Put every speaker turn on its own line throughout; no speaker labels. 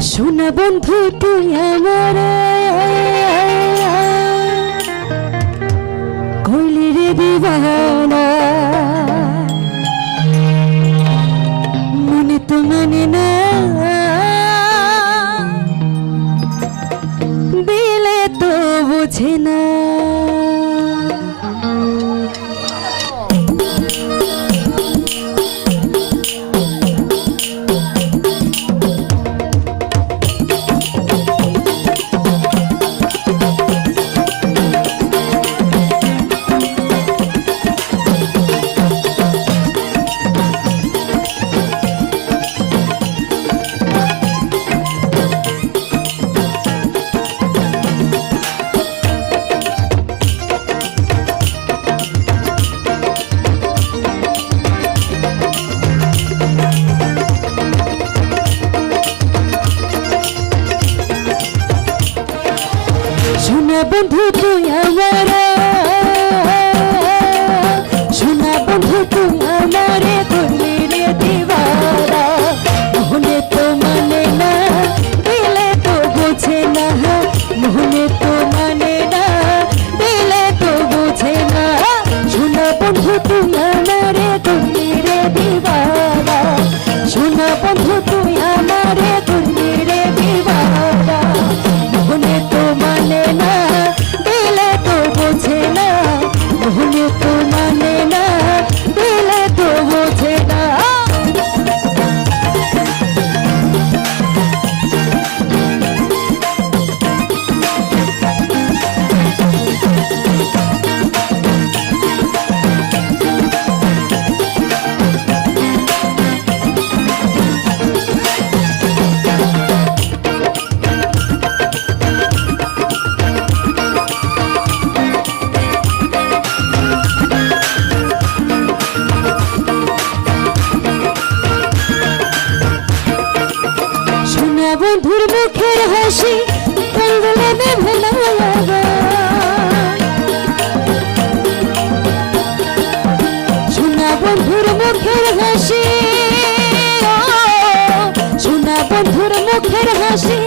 শোনা বন্ধু তুই আমার কইলি দিবানা। মনে তো মানে না। দিলে তো বুঝে না। শোনা বন্ধু তুই আমার। শোনা বন্ধু তুই আমারে। হাসি বলবলে নেভে না লাগা। শোনা বন্ধুর মুখের হাসি শোনা বন্ধুর মুখের হাসি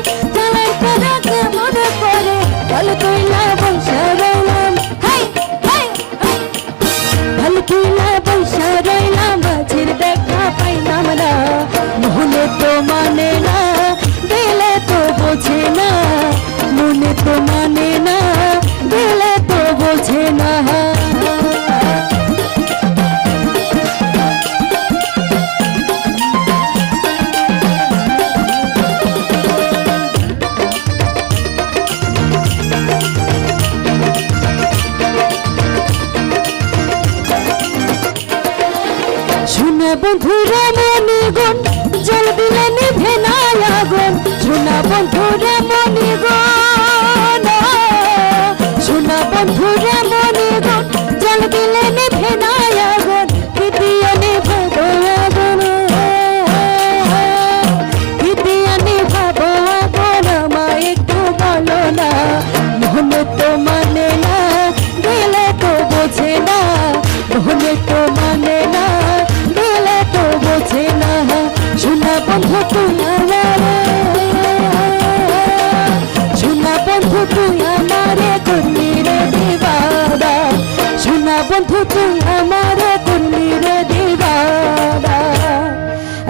বন্ধুরা মনে গন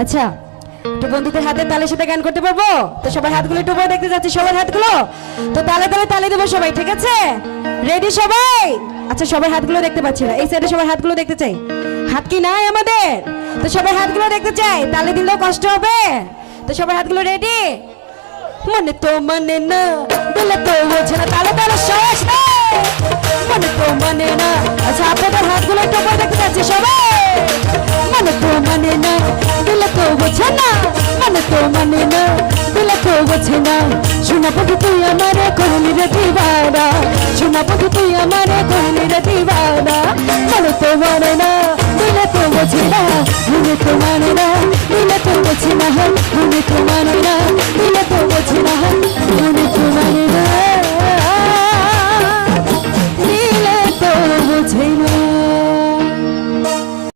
আচ্ছা তো বন্ধুদের হাতের তালের সাথে গান করতে পারব? তো সবার হাতগুলো একটু দেখতে যাচ্ছি, সবার হাতগুলো। তো তালে তালে তালে দেবো সবাই, ঠিক আছে? রেডি সবাই? আচ্ছা সবার হাতগুলো দেখতে পাচ্ছি না। এই সাইডে সবার হাতগুলো দেখতে চাই। হাত কি নাই আমাদের? তো সবার হাতগুলো দেখতে চাই, তালে দিলেও কষ্ট হবে। তো সবার হাতগুলো রেডি মনে তো মানে না দিলে তো বোঝে না, তালে তালে মনে তো মানে না আচ্ছা আপনাদের হাতগুলো একটু উপরে দেখতে চাচ্ছি সবাই। মনে তো মানে না দিলে তো বোঝে না, মনে তো মানে না দিলে তো বোঝে না। শোনা বন্ধু তুই আমারে করলি রে দিবানা, শোনা বন্ধু তুই আমারে করলি রে দিবানা, মনে তো মানে না। তো মনে না মনে তো মানে না